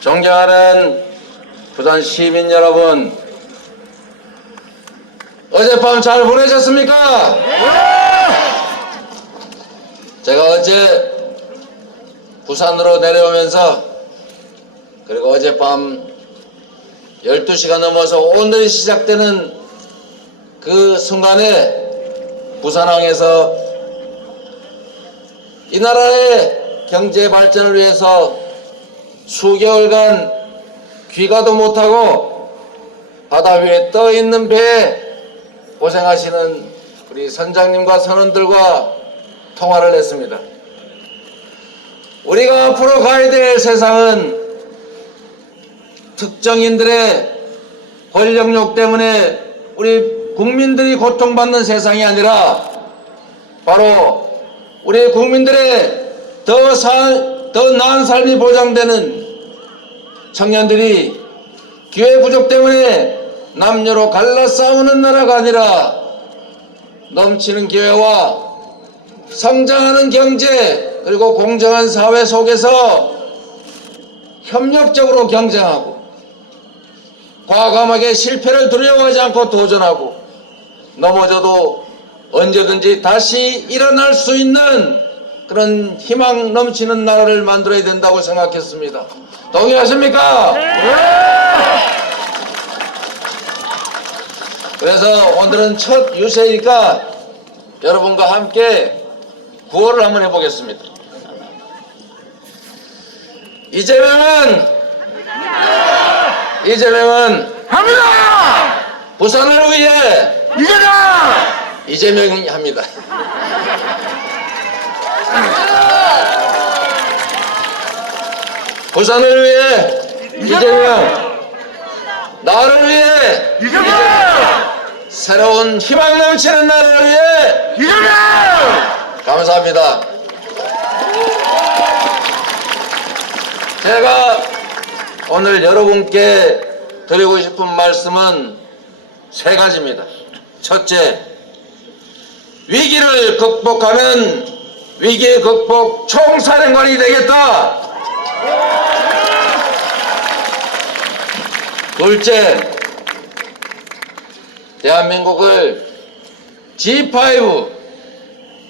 존경하는 부산 시민 여러분, 어젯밤 잘 보내셨습니까? 제가 어제 부산으로 내려오면서 그리고 어젯밤 12시가 넘어서 오늘이 시작되는 그 순간에 부산항에서 이 나라의 경제 발전을 위해서 수개월간 귀가도 못하고 바다 위에 떠 있는 배에 고생하시는 우리 선장님과 선원들과 통화를 했습니다. 우리가 앞으로 가야 될 세상은 특정인들의 권력욕 때문에 우리 국민들이 고통받는 세상이 아니라 바로 우리 국민들의 더 나은 삶이 보장되는, 청년들이 기회 부족 때문에 남녀로 갈라 싸우는 나라가 아니라 넘치는 기회와 성장하는 경제 그리고 공정한 사회 속에서 협력적으로 경쟁하고 과감하게 실패를 두려워하지 않고 도전하고 넘어져도 언제든지 다시 일어날 수 있는 그런 희망 넘치는 나라를 만들어야 된다고 생각했습니다. 동의하십니까? 그래서 오늘은 첫 유세니까 여러분과 함께 구호를 한번 해보겠습니다. 이재명은 합니다! 부산을 위해 이재명이 합니다. 부산을 위해 이재명, 나를 위해 이재명! 새로운 희망 넘치는 나라를 위해 이재명! 감사합니다. 제가 오늘 여러분께 드리고 싶은 말씀은 세 가지입니다. 첫째, 위기를 극복하면 위기 극복 총사령관이 되겠다. 둘째, 대한민국을 G5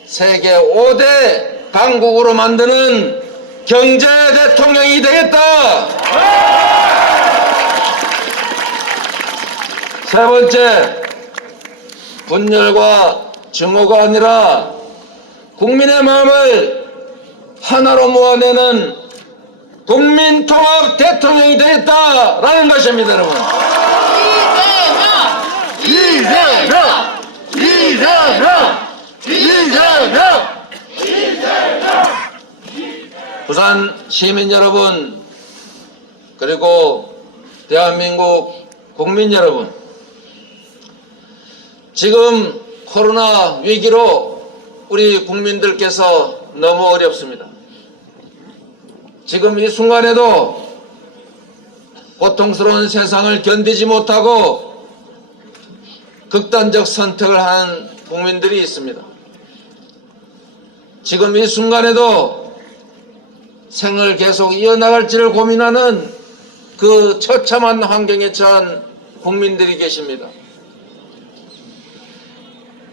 세계 5대 강국으로 만드는 경제 대통령이 되겠다. 세 번째, 분열과 증오가 아니라 국민의 마음을 하나로 모아내는 국민통합 대통령이 되겠다라는 것입니다, 여러분. 부산 시민 여러분, 그리고 대한민국 국민 여러분, 지금 코로나 위기로 우리 국민들께서 너무 어렵습니다. 지금 이 순간에도 고통스러운 세상을 견디지 못하고 극단적 선택을 한 국민들이 있습니다. 지금 이 순간에도 생을 계속 이어나갈지를 고민하는 그 처참한 환경에 처한 국민들이 계십니다.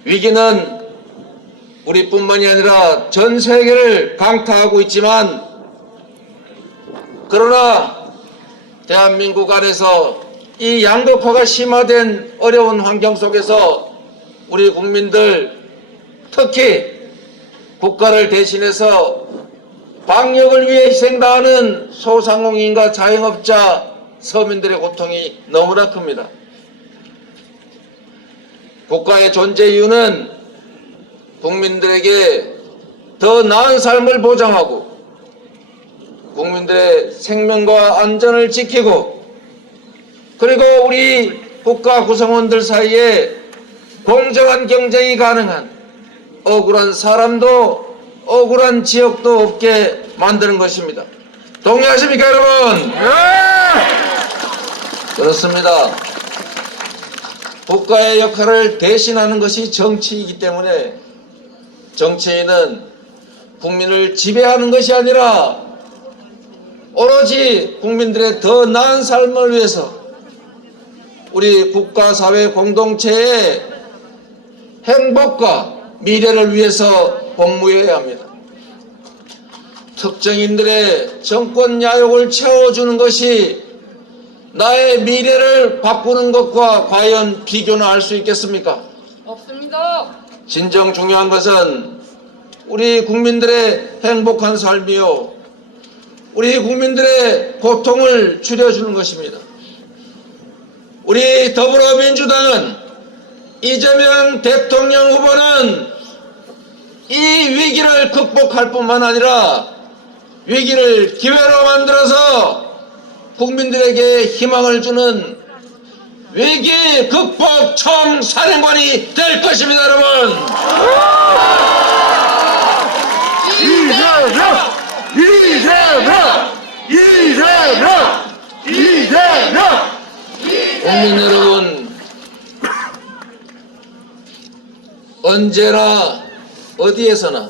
위기는 우리뿐만이 아니라 전 세계를 강타하고 있지만, 그러나 대한민국 안에서 이 양극화가 심화된 어려운 환경 속에서 우리 국민들, 특히 국가를 대신해서 방역을 위해 희생당하는 소상공인과 자영업자, 서민들의 고통이 너무나 큽니다. 국가의 존재 이유는 국민들에게 더 나은 삶을 보장하고 국민들의 생명과 안전을 지키고, 그리고 우리 국가 구성원들 사이에 공정한 경쟁이 가능한, 억울한 사람도 억울한 지역도 없게 만드는 것입니다. 동의하십니까, 여러분? 그렇습니다. 국가의 역할을 대신하는 것이 정치이기 때문에 정치인은 국민을 지배하는 것이 아니라 오로지 오로지 국민들의 더 나은 삶을 위해서 우리 국가, 사회, 공동체의 행복과 미래를 위해서 공무해야 합니다. 특정인들의 정권 야욕을 채워주는 것이 나의 미래를 바꾸는 것과 과연 비교나 할 수 있겠습니까? 없습니다. 진정 중요한 것은 우리 국민들의 행복한 삶이요, 우리 국민들의 고통을 줄여주는 것입니다. 우리 더불어민주당은 이재명 대통령 후보는 이 위기를 극복할 뿐만 아니라 위기를 기회로 만들어서 국민들에게 희망을 주는 위기 극복 총사령관이 될 것입니다, 여러분. 이재명! 국민 여러분, 언제나 어디에서나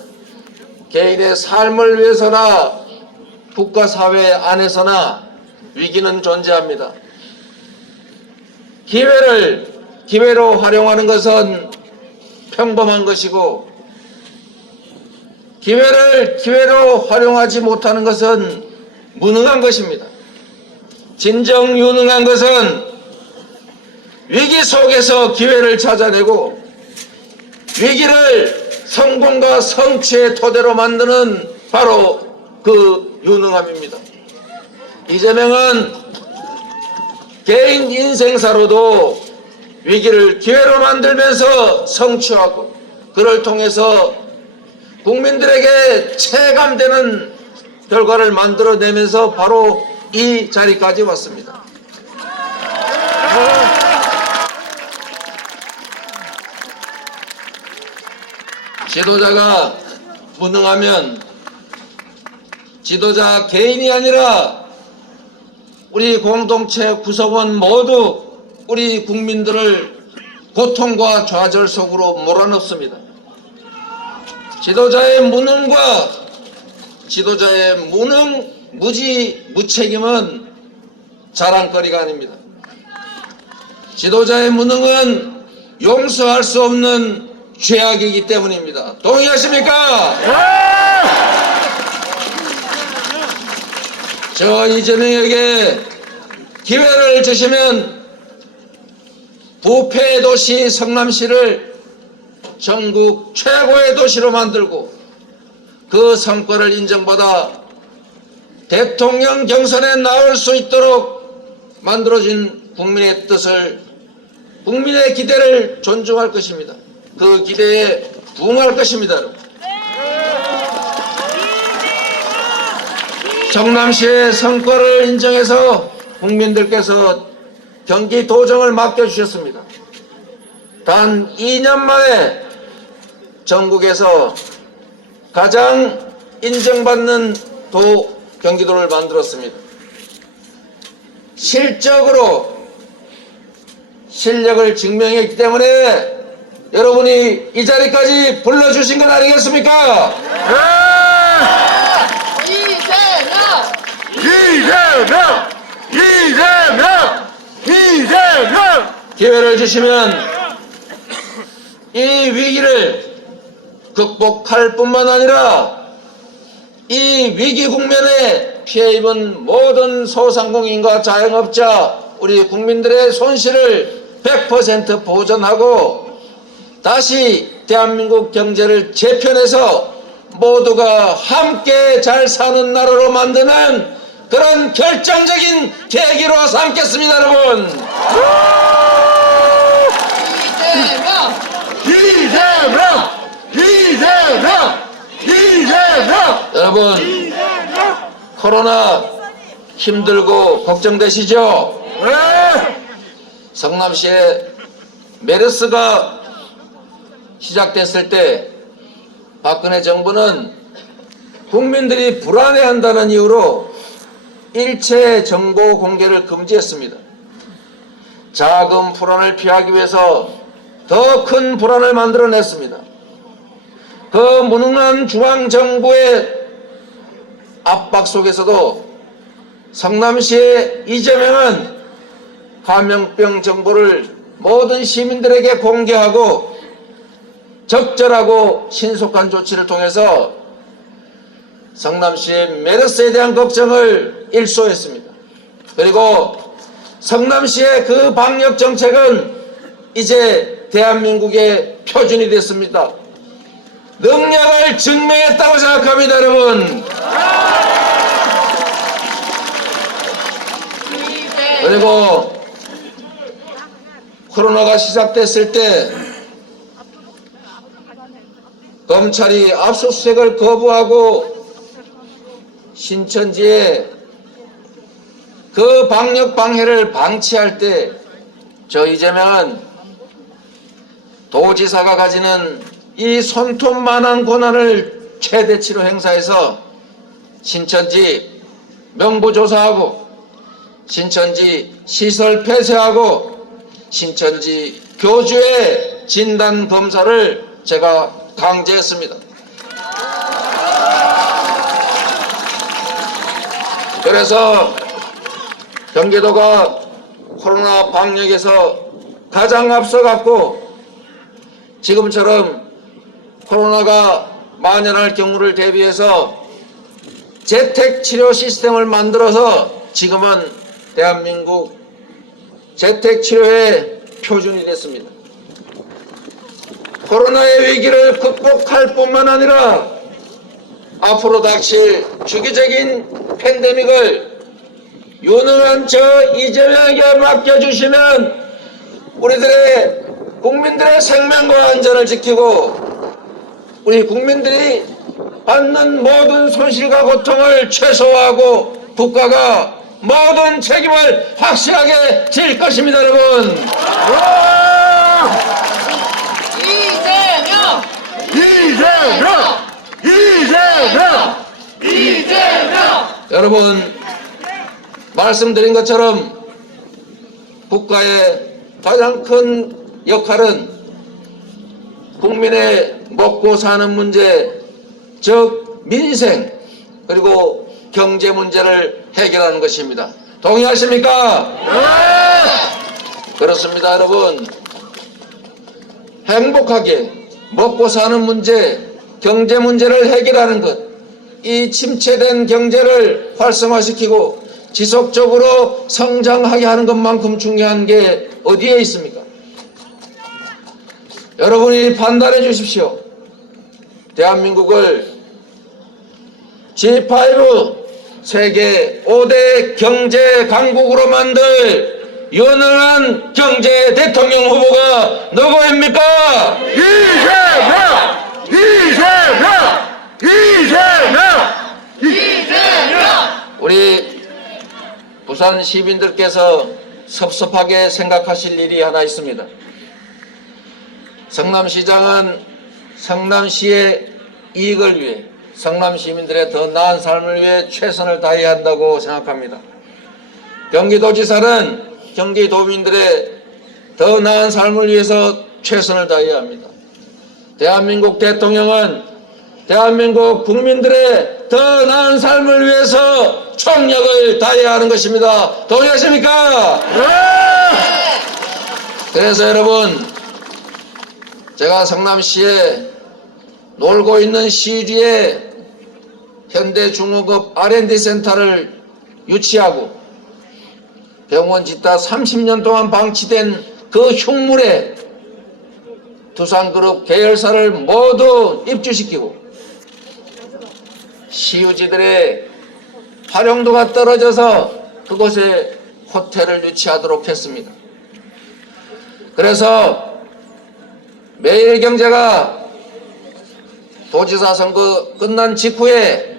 개인의 삶을 위해서나 국가 사회 안에서나 위기는 존재합니다. 기회로 활용하는 것은 평범한 것이고, 기회로 활용하지 못하는 것은 무능한 것입니다. 진정 유능한 것은 위기 속에서 기회를 찾아내고 위기를 성공과 성취의 토대로 만드는 바로 그 유능함입니다. 이재명은 개인 인생사로도 위기를 기회로 만들면서 성취하고 그를 통해서 국민들에게 체감되는 결과를 만들어내면서 바로 이 자리까지 왔습니다. 지도자가 무능하면 지도자 개인이 아니라 우리 공동체 구성원 모두 우리 국민들을 고통과 좌절 속으로 몰아넣습니다. 지도자의 무능과 지도자의 무책임은 자랑거리가 아닙니다. 지도자의 무능은 용서할 수 없는 죄악이기 때문입니다. 동의하십니까? 저 이재명에게 기회를 주시면 부패 도시 성남시를 전국 최고의 도시로 만들고 그 성과를 인정받아 대통령 경선에 나올 수 있도록 만들어진 국민의 뜻을, 국민의 기대를 존중할 것입니다. 그 기대에 부응할 것입니다. 성남시의 성과를 인정해서 국민들께서 경기도정을 맡겨주셨습니다. 단 2년 만에 전국에서 가장 인정받는 도 경기도를 만들었습니다. 실적으로 실력을 증명했기 때문에 여러분이 이 자리까지 불러주신 것 아니겠습니까? 이재명! 기회를 주시면 이 위기를 극복할 뿐만 아니라 이 위기 국면에 피해 입은 모든 소상공인과 자영업자, 우리 국민들의 손실을 100% 보전하고 다시 대한민국 경제를 재편해서 모두가 함께 잘 사는 나라로 만드는 그런 결정적인 계기로 삼겠습니다, 여러분. 이재명! 여러분, 코로나 힘들고 걱정되시죠? 성남시에 메르스가 시작됐을 때 박근혜 정부는 국민들이 불안해한다는 이유로 일체 정보 공개를 금지했습니다. 작은 불안을 피하기 위해서 더 큰 불안을 만들어냈습니다. 그 무능한 중앙정부의 압박 속에서도 성남시의 이재명은 감염병 정보를 모든 시민들에게 공개하고 적절하고 신속한 조치를 통해서 성남시의 메르스에 대한 걱정을 일소했습니다. 그리고 성남시의 그 방역 정책은 이제 대한민국의 표준이 됐습니다. 능력을 증명했다고 생각합니다, 여러분. 그리고 코로나가 시작됐을 때 검찰이 압수수색을 거부하고 신천지에 그 방역 방해를 방치할 때 저 이재명은 도지사가 가지는 이 손톱만한 권한을 최대치로 행사해서 신천지 명부조사하고 신천지 시설 폐쇄하고 신천지 교주의 진단 검사를 제가 강제했습니다. 그래서 경기도가 코로나 방역에서 가장 앞서갔고 지금처럼 코로나가 만연할 경우를 대비해서 재택치료 시스템을 만들어서 지금은 대한민국 재택치료의 표준이 됐습니다. 코로나의 위기를 극복할 뿐만 아니라 앞으로 닥칠 주기적인 팬데믹을 유능한 저 이재명에게 맡겨주시면 우리들의 국민들의 생명과 안전을 지키고 우리 국민들이 받는 모든 손실과 고통을 최소화하고 국가가 모든 책임을 확실하게 질 것입니다, 여러분. 이재명! 이재명! 이재명! 여러분, 말씀드린 것처럼 국가의 가장 큰 역할은 국민의 먹고 사는 문제, 즉 민생 그리고 경제 문제를 해결하는 것입니다. 동의하십니까? 네! 그렇습니다, 여러분. 행복하게 먹고 사는 문제, 경제 문제를 해결하는 것, 이 침체된 경제를 활성화시키고 지속적으로 성장하게 하는 것만큼 중요한 게 어디에 있습니까? 여러분이 판단해 주십시오. 대한민국을 G5 세계 5대 경제 강국으로 만들 유능한 경제 대통령 후보가 누구입니까? 이재명! 이재명! 이재명! 이재명! 우리 부산 시민들께서 섭섭하게 생각하실 일이 하나 있습니다. 성남시장은 성남시의 이익을 위해 성남 시민들의 더 나은 삶을 위해 최선을 다해야 한다고 생각합니다. 경기도지사는 경기도민들의 더 나은 삶을 위해서 최선을 다해야 합니다. 대한민국 대통령은 대한민국 국민들의 더 나은 삶을 위해서 총력을 다해야 하는 것입니다. 동의하십니까? 네! 그래서 여러분, 제가 성남시에 놀고 있는 시리에 현대중공업 R&D 센터를 유치하고 병원 짓다 30년 동안 방치된 그 흉물에 두산그룹 계열사를 모두 입주시키고 시유지들의 활용도가 떨어져서 그곳에 호텔을 유치하도록 했습니다. 그래서 매일경제가 도지사 선거 끝난 직후에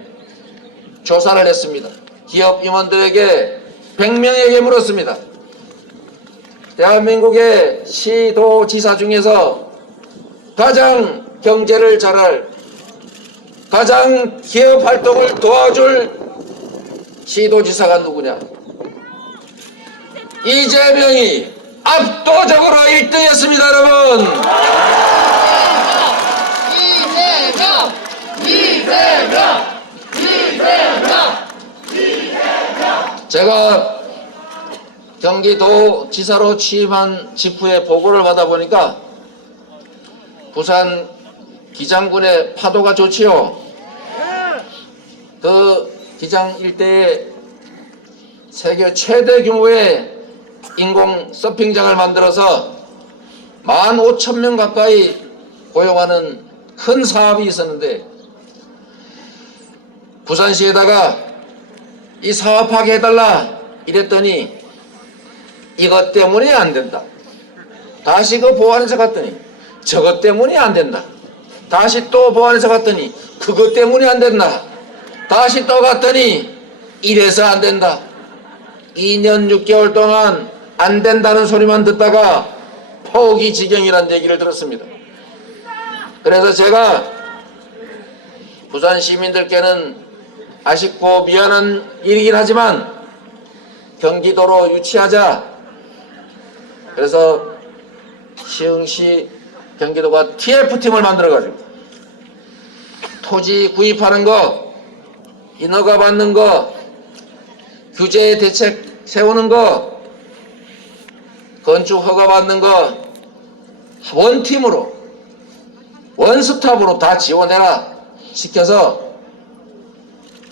조사를 했습니다. 기업 임원들에게 100명에게 물었습니다. 대한민국의 시도지사 중에서 가장 경제를 잘할, 가장 기업 활동을 도와줄 시도지사가 누구냐? 이재명이 압도적으로 1등했습니다, 여러분. 이재명! 이재명! 이재명! 이재명! 제가 경기도 지사로 취임한 직후에 보고를 받아보니까 부산 기장군의 파도가 좋지요. 그 기장 일대에 세계 최대 규모의 인공 서핑장을 만들어서 15,000명 가까이 고용하는 큰 사업이 있었는데 부산시에다가 이 사업하게 해달라 이랬더니 이것 때문에 안 된다. 다시 그 보완해서 갔더니 저것 때문에 안 된다. 다시 또 보완해서 갔더니 그것 때문에 안 된다. 다시 또 갔더니 이래서 안 된다. 2년 6개월 동안 안 된다는 소리만 듣다가 포기 지경이라는 얘기를 들었습니다. 그래서 제가 부산 시민들께는 아쉽고 미안한 일이긴 하지만 경기도로 유치하자. 그래서 시흥시 경기도가 TF팀을 만들어가지고 토지 구입하는 거, 인허가 받는 거, 규제 대책 세우는 거, 건축 허가 받는 거 원팀으로 원스톱으로 다 지원해라 시켜서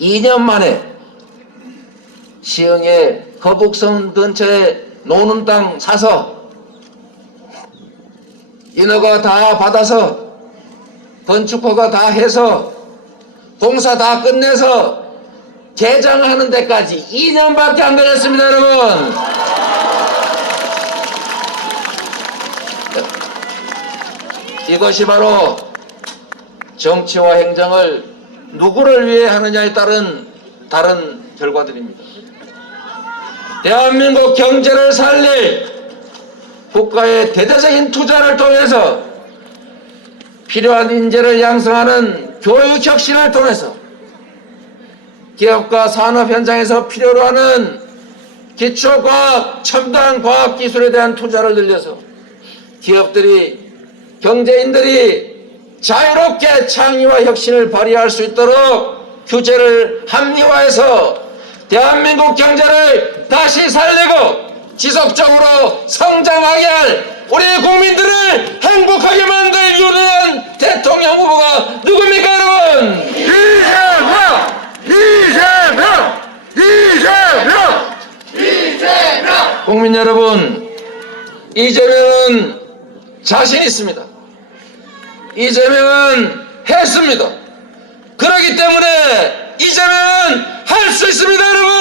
2년 만에 시흥의 거북선 근처에 노는 땅 사서 인허가 다 받아서 건축허가 다 해서 공사 다 끝내서 개장하는 데까지 2년밖에 안 걸렸습니다, 여러분. 이것이 바로 정치와 행정을 누구를 위해 하느냐에 따른 다른 결과들입니다. 대한민국 경제를 살릴 국가의 대대적인 투자를 통해서 필요한 인재를 양성하는 교육 혁신을 통해서 기업과 산업 현장에서 필요로 하는 기초과학, 첨단 과학기술에 대한 투자를 늘려서 기업들이, 경제인들이 자유롭게 창의와 혁신을 발휘할 수 있도록 규제를 합리화해서 대한민국 경제를 다시 살리고 지속적으로 성장하게 할 우리 국민들을 행복하게 만들 유능한 대통령 후보가 누굽니까, 여러분? 이재명! 국민 여러분, 이재명은 자신 있습니다. 이재명은 했습니다. 그렇기 때문에 이재명은 할 수 있습니다, 여러분.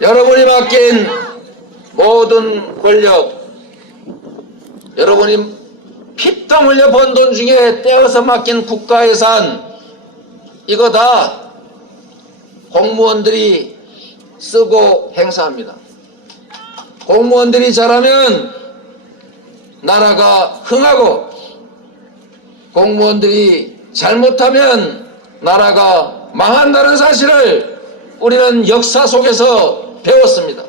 여러분이 맡긴 모든 권력, 여러분이 피땀 흘려 번 돈 중에 떼어서 맡긴 국가예산, 이거 다 공무원들이 쓰고 행사합니다. 공무원들이 잘하면 나라가 흥하고 공무원들이 잘못하면 나라가 망한다는 사실을 우리는 역사 속에서 배웠습니다.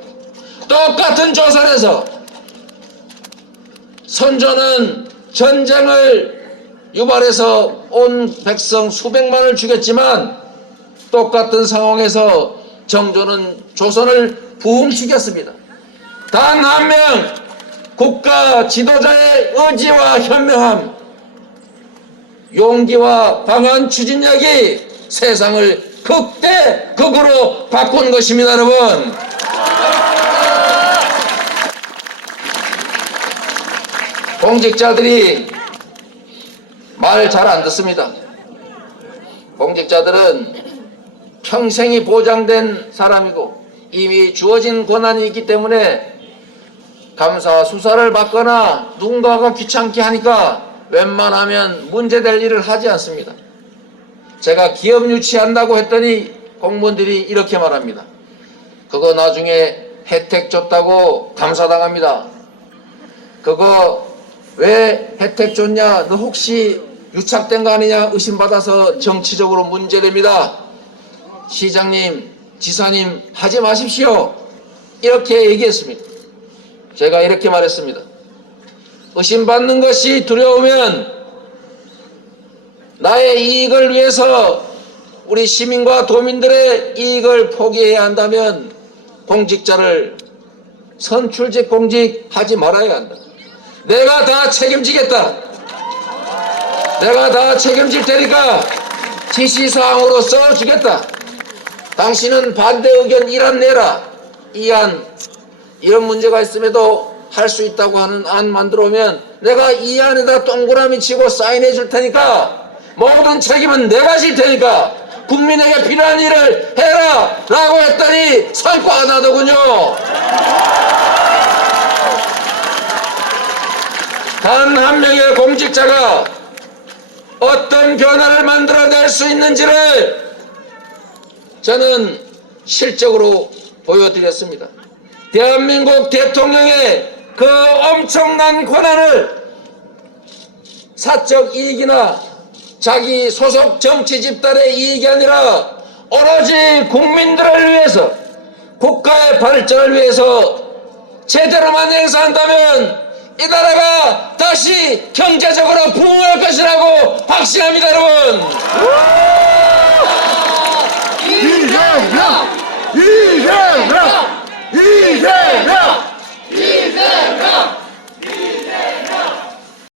똑같은 조선에서 선조는 전쟁을 유발해서 온 백성 수백만을 죽였지만 똑같은 상황에서 정조는 조선을 부흥시켰습니다. 단 한 명 국가 지도자의 의지와 현명함, 용기와 방안 추진력이 세상을 극대극으로 바꾼 것입니다, 여러분. 공직자들이 말 잘 안 듣습니다. 공직자들은 평생이 보장된 사람이고 이미 주어진 권한이 있기 때문에 감사 수사를 받거나 누군가가 귀찮게 하니까 웬만하면 문제될 일을 하지 않습니다. 제가 기업 유치한다고 했더니 공무원들이 이렇게 말합니다. 그거 나중에 혜택 줬다고 감사당합니다. 그거 왜 혜택 줬냐, 너 혹시 유착된 거 아니냐 의심받아서 정치적으로 문제됩니다. 시장님, 지사님 하지 마십시오. 이렇게 얘기했습니다. 제가 이렇게 말했습니다. 의심받는 것이 두려우면 나의 이익을 위해서 우리 시민과 도민들의 이익을 포기해야 한다면 공직자를 선출직 공직하지 말아야 한다. 내가 다 책임지겠다. 내가 다 책임질 테니까 지시사항으로 써주겠다. 당신은 반대 의견 1안 내라. 2안 이런 문제가 있음에도 할 수 있다고 하는 안 만들어 오면 내가 이 안에다 동그라미 치고 사인해 줄 테니까 모든 책임은 내가 질 테니까 국민에게 필요한 일을 해라 라고 했더니 성과가 나더군요. 단 한 명의 공직자가 어떤 변화를 만들어낼 수 있는지를 저는 실적으로 보여드렸습니다. 대한민국 대통령의 그 엄청난 권한을 사적 이익이나 자기 소속 정치 집단의 이익이 아니라 오로지 국민들을 위해서 국가의 발전을 위해서 제대로만 행사한다면 이 나라가 다시 경제적으로 부흥할 것이라고 확신합니다, 여러분. 이재명!